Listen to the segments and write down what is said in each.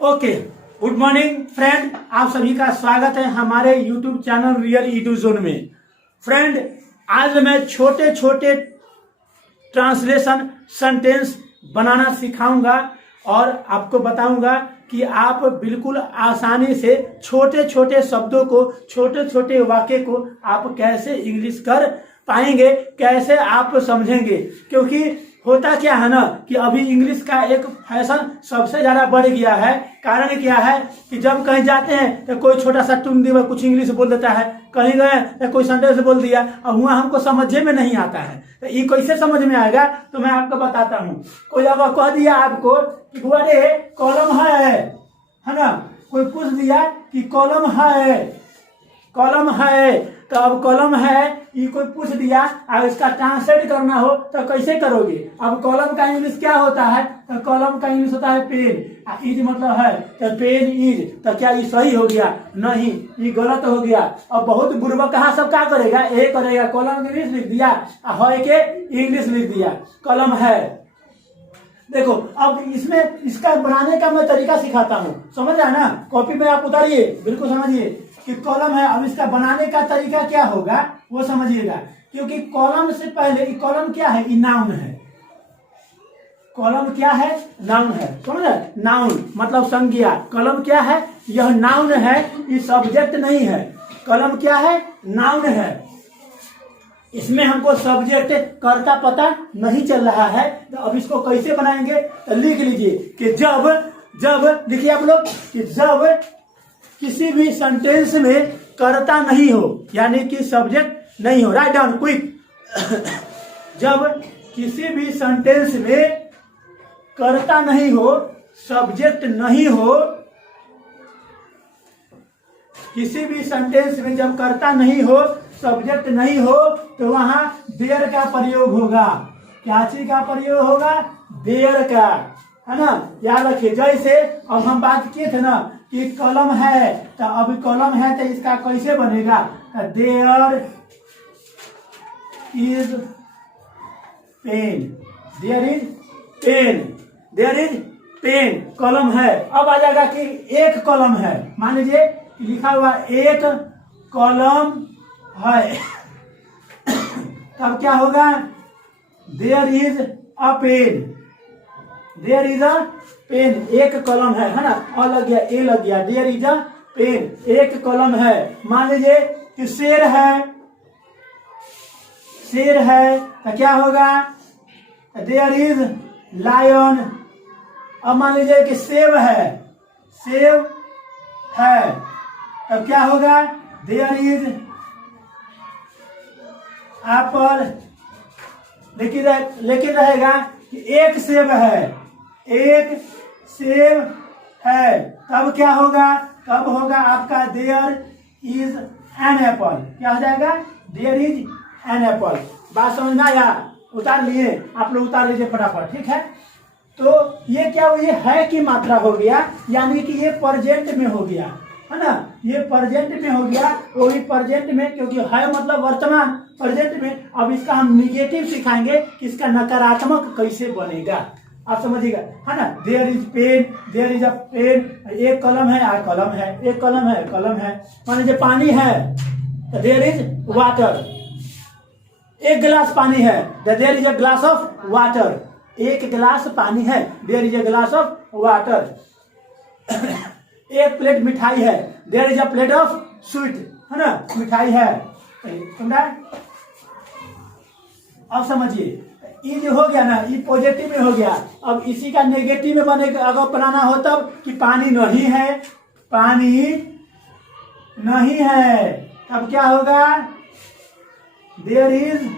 Okay, good morning friend, आप सभी का स्वागत है हमारे YouTube channel real Edu zone में। फ्रेंड, आज मैं छोटे छोटे ट्रांसलेशन सेंटेंस बनाना सिखाऊंगा और आपको बताऊंगा कि आप बिल्कुल आसानी से छोटे छोटे शब्दों को, छोटे छोटे वाक्य को आप कैसे इंग्लिश कर पाएंगे, कैसे आप समझेंगे। क्योंकि होता क्या है ना कि अभी इंग्लिश का एक फैशन सबसे ज्यादा बढ़ गया है। कारण क्या है कि जब कहीं जाते हैं तो कोई छोटा सा टूम दिया कुछ इंग्लिश बोल देता है, कहीं गए तो कोई सेंटेंस बोल दिया और वहाँ हमको समझे में नहीं आता है। तो ये कैसे समझ में आएगा तो मैं आपको बताता हूँ। कोई अब कह दिया आपको कि अरे कॉलम है ना, कोई पूछ दिया कि कॉलम है, तो अब कॉलम है ये कोई पूछ दिया और इसका ट्रांसलेट करना हो तो कैसे करोगे। अब कॉलम का इंग्लिश क्या होता है, तो कॉलम का इंग्लिश होता है पेन। इज मतलब है तो पेन इज, तो क्या ये सही हो गया? नहीं, ये गलत हो गया। अब बहुत बुर्बक कहा सब क्या करेगा, ए करेगा, कॉलम इंग्लिश लिख दिया, है के इंग्लिश लिख दिया, कॉलम है। देखो अब इसमें इसका बनाने का मैं तरीका सिखाता हूँ, समझ रहा है ना। कॉपी में आप उतारिए, बिल्कुल समझिए कि कॉलम है। अब इसका बनाने का तरीका क्या होगा वो समझिएगा। क्योंकि कॉलम से पहले कॉलम क्या है, ये नाउन है। कॉलम क्या है, नाउन है, समझ? नाउन मतलब संज्ञा। कॉलम क्या है, यह नाउन है, ये सब्जेक्ट नहीं है। कॉलम क्या है, नाउन है। इसमें हमको सब्जेक्ट कर्ता पता नहीं चल रहा है। तो अब इसको कैसे बनाएंगे, तो लिख लीजिए कि जब लिखिए आप लोग कि जब किसी भी सेंटेंस में कर्ता नहीं हो, यानी कि सब्जेक्ट नहीं हो। Write down quick. जब किसी भी सेंटेंस में कर्ता नहीं हो, सब्जेक्ट नहीं हो, किसी भी सेंटेंस में जब कर्ता नहीं हो, सब्जेक्ट नहीं हो, तो वहां देयर का प्रयोग होगा। क्या चीज का प्रयोग होगा, देयर का, है ना। याद रखिए, जैसे अब हम बात किए थे ना कि कॉलम है, तो अब कॉलम है तो इसका कैसे बनेगा, there is pen, there is pen, there is pen, column है। अब आ जाएगा कि एक कॉलम है, मान लीजिए लिखा हुआ एक कॉलम है, तब क्या होगा, there is a pen, there is a pen, एक कॉलम है ना। अ लग गया, ए लग गया, देयर इज अ पेन, एक कॉलम है। मान लीजिए कि शेर है तो क्या होगा, देयर इज लायन। अब मान लीजिए कि सेब है, तब क्या होगा, देयर इज एप्पल। लेकिन रहेगा कि एक सेब है, तब क्या होगा, तब होगा आपका देयर इज एन एप्पल। क्या हो जाएगा, देयर इज एन एप्पल। बात समझ में आया? उतार लिए आप लोग, उतार लीजिए फटाफट, ठीक है। तो ये क्या हुआ, ये है की मात्रा हो गया, यानी कि ये प्रेजेंट में हो गया, है ना। ये प्रेजेंट में हो गया, वो भी प्रेजेंट में, क्योंकि है मतलब वर्तमान, प्रेजेंट में। अब इसका हम निगेटिव सिखाएंगे कि इसका नकारात्मक कैसे बनेगा, आप समझिएगा, है ना। There is pen, there is a pen, एक कलम है, आ कलम है, एक कलम है, कलम है। मान लीजिए पानी है तो देयर इज वाटर, एक गिलास पानी है, there is a glass of water, एक गिलास पानी है, there is a glass of water. एक प्लेट मिठाई है, there is a plate of sweet, है ना, मिठाई है, समझा। अब समझिए, ये जो हो गया ना, ये पॉजिटिव में हो गया। अब इसी का नेगेटिव में बनेगा, अगर बनाना हो तब कि पानी नहीं है, तब क्या होगा, देयर इज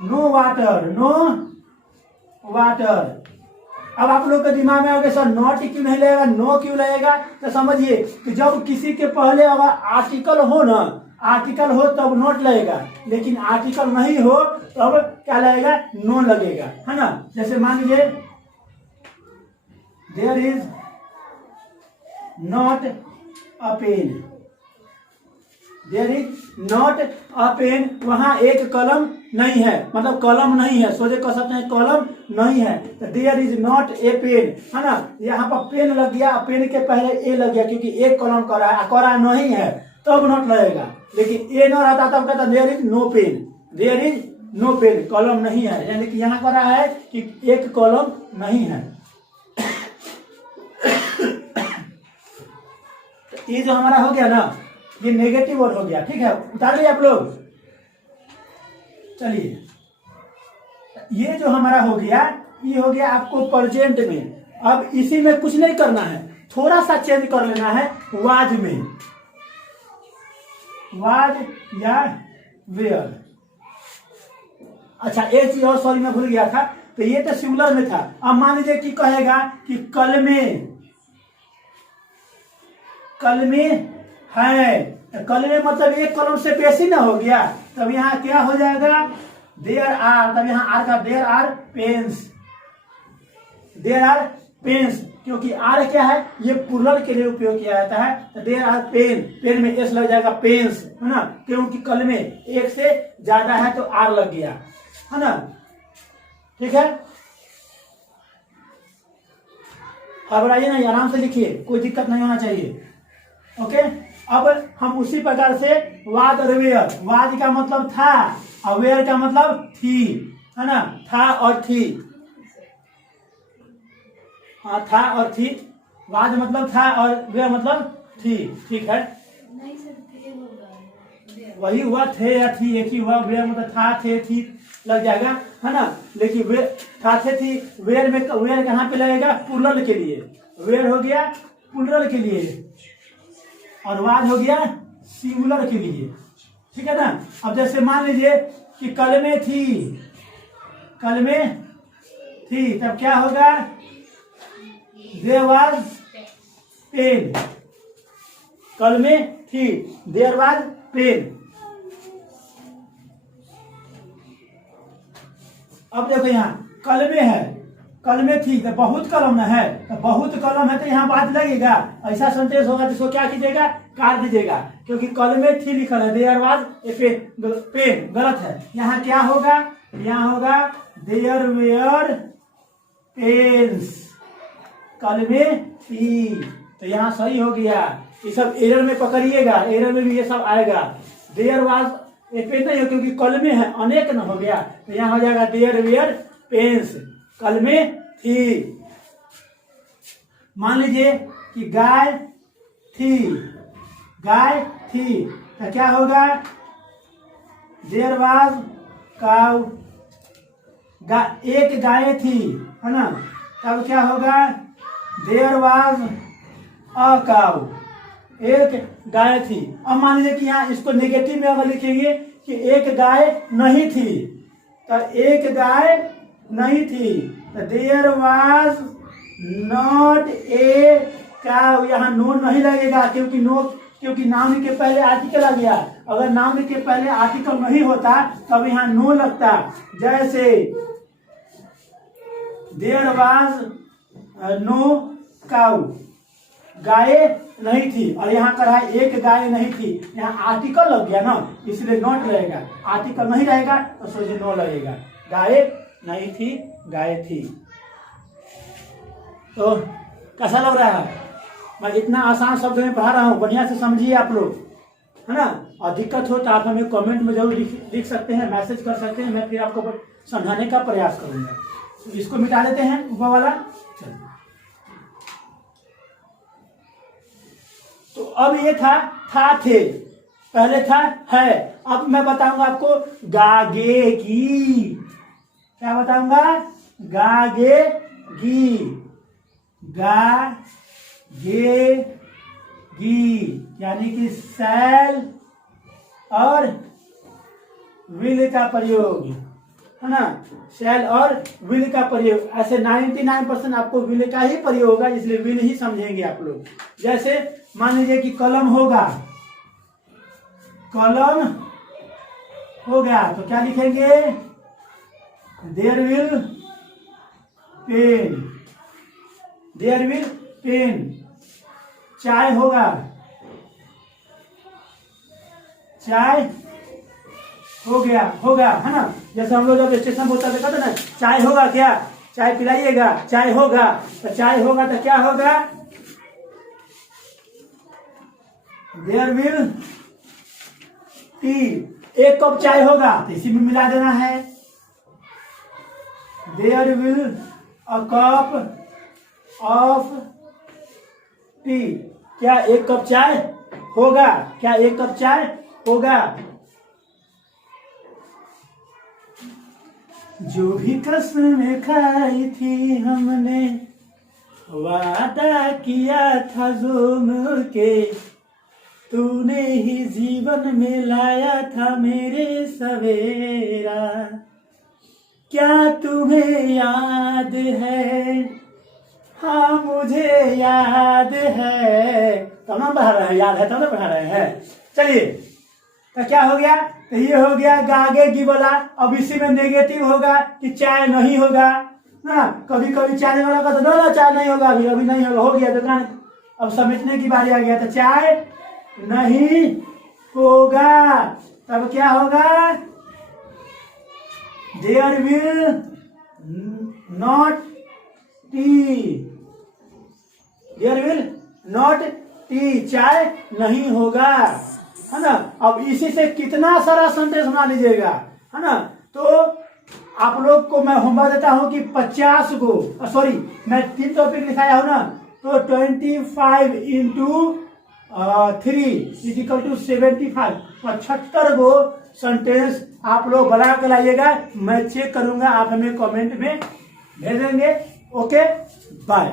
नो वाटर। अब आप लोग के दिमाग में आगे सर नॉट क्यों नहीं लगेगा, नो क्यों लगेगा, तो समझिए कि जब किसी के पहले अगर आर्टिकल हो ना, आर्टिकल हो तब नॉट लगेगा, लेकिन आर्टिकल नहीं हो तब क्या लगेगा, नो लगेगा, है ना। जैसे मान लीजिए there is not a pen, there is not a pen, वहां एक कलम नहीं है, मतलब कलम नहीं है, सोचे कह सकते हैं कलम नहीं है। तो there is not a pen, है ना, यहाँ पर पेन लग गया, पेन के पहले ए लग गया क्योंकि एक कलम करा नहीं है तब नॉट लगेगा, लेकिन ए न रहता तब कहता there is no pen, there is no pen, कलम नहीं है, यानी कि यहाँ कह रहा है कि एक कलम नहीं है। ये जो हमारा हो गया ना, ये नेगेटिव वर्ड हो गया, ठीक है, उतार लिया आप लोग। चलिए, ये जो हमारा हो गया, ये हो गया आपको प्रेजेंट में। अब इसी में कुछ नहीं करना है, थोड़ा सा चेंज कर लेना है वाज में, वाज या वेयर। अच्छा, एक चीज और, सॉरी मैं भूल गया था, तो ये तो सिंगुलर में था। अब मान लीजिए कि कहेगा कि कलमे है, तो कलमे मतलब एक कलम से बेसी ना हो गया, तब यहाँ क्या हो जाएगा, देयर आर, तब यहाँ आर का there are pens, there are pens, क्योंकि आर क्या है, ये प्लूरल के लिए उपयोग किया जाता है, तो देयर आर पेन, पेन में एस लग जाएगा, पेन्स, है ना, क्योंकि कलमे एक से ज्यादा है तो आर लग गया, है ना, ठीक है। घबराइए नहीं, आराम से लिखिए, कोई दिक्कत नहीं होना चाहिए, ओके। अब हम उसी प्रकार से वाज और वेयर, वाज का मतलब था और वेयर का मतलब थी, है ना, था और थी, हाँ था और थी, वाज मतलब था और वेयर मतलब थी, ठीक है, वही हुआ, थे या थी एक ही हुआ, वेयर मतलब था थे थी लग जाएगा, है ना, लेकिन वे था थे थी, वेयर में वेयर कहाँ पे लगेगा, प्लूरल के लिए, वेयर हो गया प्लूरल के लिए और वाज हो गया सिंगुलर के लिए, ठीक है ना। अब जैसे मान लीजिए कि कलमे थी, तब क्या होगा, देयर वाज पेन, कलमे थी, देयर वाज पेन। अब देखो यहाँ कलमे है, कलमे थी, तो बहुत कलम है, तो बहुत कलम है तो यहाँ बात लगेगा, ऐसा सेंटेंस होगा जिसको क्या कीजिएगा, काट दीजिएगा, क्योंकि कलमे थी लिखा है, देयर वाज ए पेन गलत है, यहाँ क्या होगा, यहाँ होगा देयर वेयर पेन्स, कलमे थी, तो यहाँ सही हो गया। ये सब एरर में पकड़िएगा, एरर में भी ये सब आएगा, देयर वाज ए पेन नहीं हो क्योंकि कलमे है, अनेक न हो गया, तो यहाँ हो जाएगा देयर वेयर पेन्स, कलमे थी। मान लीजिए कि गाय थी, तो क्या होगा, देयर वाज काउ, एक गाय थी, है ना, तब क्या होगा, देयर वाज अ काउ, एक गाय थी। अब मान लीजिए कि यहाँ इसको नेगेटिव में अगर लिखेंगे कि एक गाय नहीं थी, तो एक गाय नहीं थी, तो there was not a cow, यहाँ नो नहीं लगेगा क्योंकि नाउन के पहले आर्टिकल आ गया, अगर नाउन के पहले आर्टिकल नहीं होता तब यहाँ नो लगता, जैसे देयर वाज नो काउ, गाय नहीं थी, और यहाँ कर रहा है एक गाय नहीं थी, यहाँ आर्टिकल लग गया ना, इसलिए नॉट रहेगा, आर्टिकल नहीं रहेगा तो सोचिए नो लगेगा, गाय नहीं थी, गाय थी। तो कैसा लग रहा है, मैं इतना आसान शब्द में पढ़ा रहा हूँ, बढ़िया से समझिए आप लोग, है ना, और दिक्कत हो तो आप हमें कमेंट में जरूर लिख सकते हैं, मैसेज कर सकते हैं, मैं फिर आपको समझाने का प्रयास करूंगा। तो इसको मिटा देते हैं ऊपर वाला, चलिए। तो अब ये था थे, पहले था है, अब मैं बताऊंगा आपको गागेगी, क्या बताऊंगा, गागेगी, यानी कि शैल और विल का प्रयोग, है ना, शैल और विल का प्रयोग, ऐसे 99% आपको विल का ही प्रयोग होगा, इसलिए विल ही समझेंगे आप लोग। जैसे मान लीजिए कि कलम होगा, तो क्या लिखेंगे, देयर विल पेन, चाय होगा, चाय हो गया, होगा, है ना। जैसे हम लोग जब स्टेशन होता देखा था ना, चाय होगा क्या, चाय पिलाइएगा, चाय होगा। तो चाय होगा तो क्या होगा, देयर विल टी। एक कप चाय होगा तो इसी में मिला देना है, there will a cup of tea. क्या एक कप चाय होगा, क्या एक कप चाय होगा। जो भी कसम खाई थी हमने, वादा किया था ज़ुल्म के, तूने ही जीवन में लाया था मेरे सवेरा। क्या तुम्हें याद है, हाँ मुझे याद है। तब ना बढ़ा रहे हैं, याद है तब ना बढ़ा रहे हैं। चलिए, तो क्या हो गया, तो ये हो गया आगे की बोला। अब इसी में नेगेटिव होगा कि चाय नहीं होगा ना। कभी कभी चाय वाला का तो ना चाय नहीं होगा, अभी अभी नहीं होगा, हो गया दुकान। अब समेटने की बारी आ गया, तो चाय नहीं होगा। तब क्या होगा, there will not tea, there will not tea, चाय नहीं होगा, है ना। अब इसी से कितना सारा सेंटेंस बना लीजिएगा, है ना। तो आप लोग को मैं होमवर्क देता हूं कि 50 को, सॉरी मैं 3 टॉपिक लिखाया हूं ना, तो 25 इंटू 3 = 75, 75 को सेंटेंस आप लोग बना कर लाइएगा। मैं चेक करूंगा, आप हमें कमेंट में भेजेंगे। Okay, bye.